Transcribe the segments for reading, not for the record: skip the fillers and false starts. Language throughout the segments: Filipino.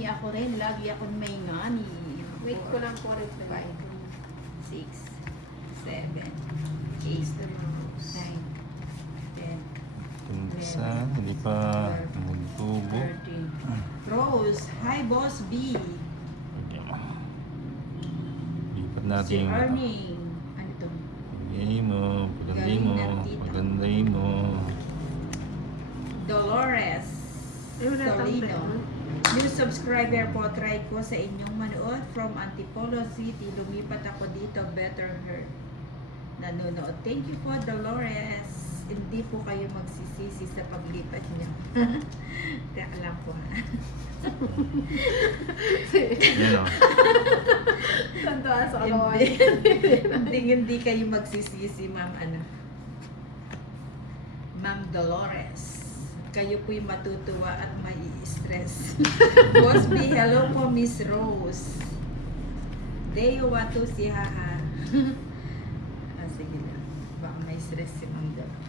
Ako rin, lagi akong may ngani. Wait ko lang po rin. 5, 6, 7, 8, 9, 10, Pinsan, hindi pa nagtubo. 13. Rose, hi Boss B. Lipat Si natin yung Erning. Ano to? pagay mo, paganday mo, Galing ng tita. paganday mo. Dolores Ay, wala tayong Solino. lemon. New subscriber po, try ko sa inyong manood from Antipolo City. Lumipat ako dito, better heard. Nanonood. Thank you po, Dolores. Hindi po kayo magsisisi sa paglipat niyo. Kaya alam ko ha. Yan o. Tantuan sa Hindi, kalawan. hindi kayo magsisisi, Ma'am ano. Ma'am Dolores. Kayo po'y matutuwa at mai-stress. Boss B, hello po Miss Rose. Deo watu si haha. Sige lang. Baka may stress si Ma'am Dolores.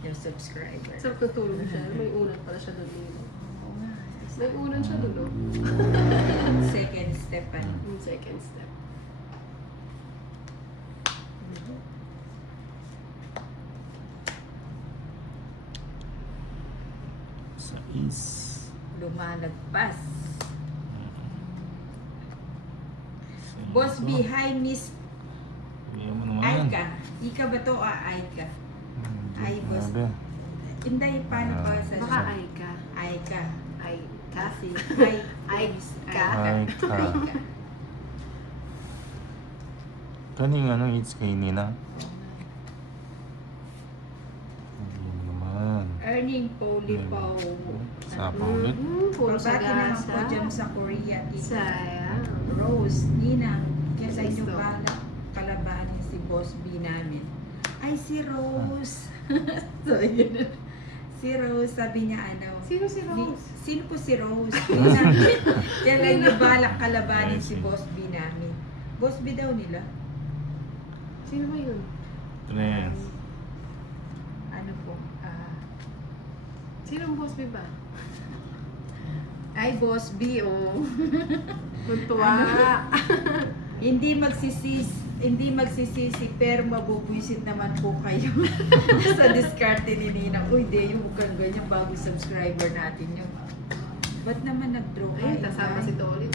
Yung subscriber. So, tutulong siya. May ulan pala siya doon dito. Oo nga. May ulan siya doon, no? Second step pa. Yung second step. Sais. Lumalagpas. Boss B, hi Miss Bigyan mo naman. Aika. Ika ba to? Aika. Ay, boss. Grabe. Hindi, paano pa sa Baka ay ka. Aika. Ay ka. Kasi, ay, Ay ka. Ay ka. Aika. Kaning ano, it's kay Nina. Bigyan mo naman. Earning Polipo. Sapa ulit. Puro sa Pabati naman gasa. po dyan sa Korea. Tita. Sayang. Rose, Nina. Kaya sa inyo Gusto. pala kalabanin si Boss B namin. Ay, si Rose. So, yun. Si Rose, sabi niya ano. Sino si Rose? Sino po si Rose? Kailan niyo balak kalabanin si Boss B namin? Boss B daw nila. Sino ba yun? Tres. Ano po? Sino ang boss B ba? Ay, Boss B, oh. Tuntua. Hindi magsisisi, pero mabubwisit naman po kayo sa diskarte ni Nina. Uy, di, yung mukhang ganyan bago subscriber natin yun. Ba't naman nag-draw Ay, kayo? kasama Ay? si Tolit.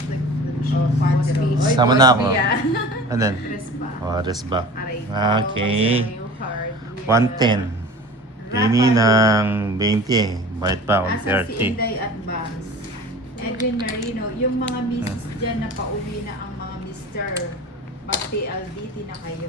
Oh, Boss Padro. B. Oy, Sama Boss na B, ako. ah. Ano? Tres ba? Oras ba? Aray. Okay. Yung card. 110. Tini ng 20. Bayad pa, Asa si 130. Inday Advance. Edwin Marino, yung mga misis dyan na pauwi na ang mga mister, mag-PLDT na kayo.